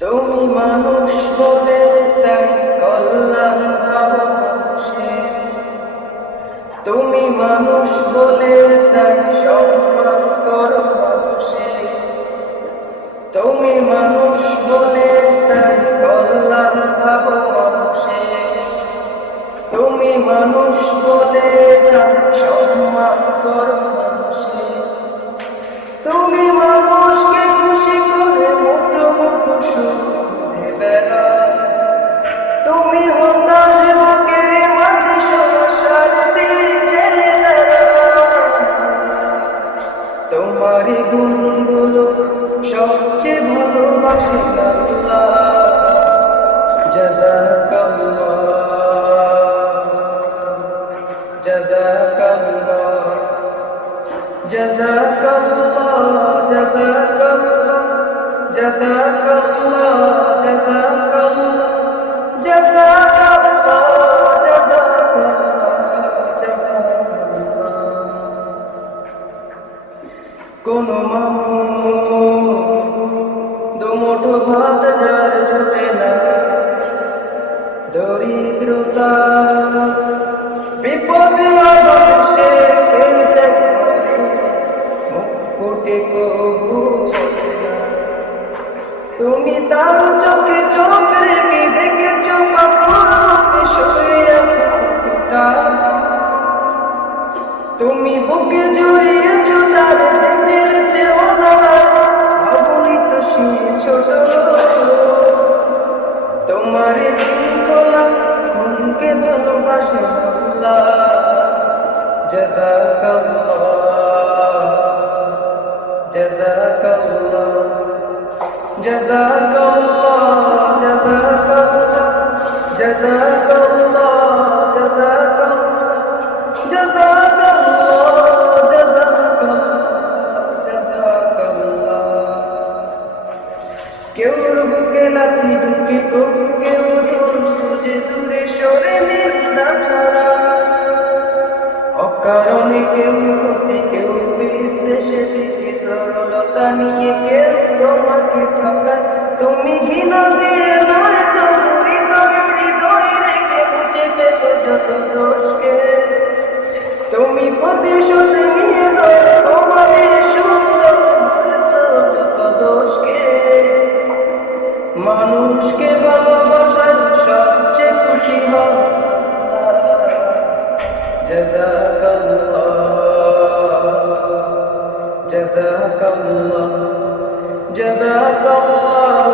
তুমি মানুষ বলে তাই কল্যাণ ভাবো মানুষের। তুমি মানুষ বলে তাই সম্মান করো মানুষের। তুমি মানুষ বলে তাই কল্যাণ ভাবো মানুষের। তুমি মানুষ বলে তাই সম্মান করো মানুষের। তুমি মানুষকে খুশি করে মুঠো মুঠো সুখ বুঝে বেড়াও। তুমি হতাশ বুকের মাঝে সমস্যার দিক জেলে দাঁড়াও। তোমারই গুণগুলো সবচেয়ে ভালোবাসে আল্লাহ। জাযাকাল্লাহ, জাযাকাল্লাহ, জাযাকাল্লাহ, জাযাকাল্লাহ, জাযাকাল্লাহ, জাযাকাল্লাহ, জাযাকাল্লাহ, জাযাকাল্লাহ। কোন মানুষ দুমুঠো ভাত যার জোটে না, দরিদ্রতা বিপদে সে কেঁদে মরে, মুখ ফুটে কবু বলে না। তুমি তার চোখে চোখ রেখে দেখেছ পাথরকে শুয়ে আছে ফুটা। তুমি বুকে জড়িয়েছ তার যে মেরেছে অনার, অগণিত ছোট। তোমার দিন খোলা মনকে ভালোবাসে আল্লাহ। জাযাকাল্লাহ, জাযাকাল্লাহ, জাযাকাল্লাহ, জাযাকাল্লাহ, জাযাকাল্লাহ, জাযাকাল্লাহ, জাযাকাল্লাহ, জাযাকাল্লাহ। কেউ বুকে লাথি ঢুকে কবু কেউ বুঝে দূরে সরে নিন্দা ছড়া। অকারণে কেউ ক্ষতি কেউ বিদ্বেষে ফিকে সরলতা নিয়ে কেউ তোমাকে ঠকায়। তুমি ঘৃণা দিয়ে নয় তো হৃদয় হৃদয় রেখে মুছে ফেলো যত দোষকে। তুমি প্রতিশোধ নিয়ে নয় তোমাদের সুন্দর যত দোষকে। মানুষকে ভালোবাসার সবচেয়ে খুশি হও আল্লাহ। জাযাকাল্লাহ, জাযাকাল্লাহ, জাযাকাল্লাহ।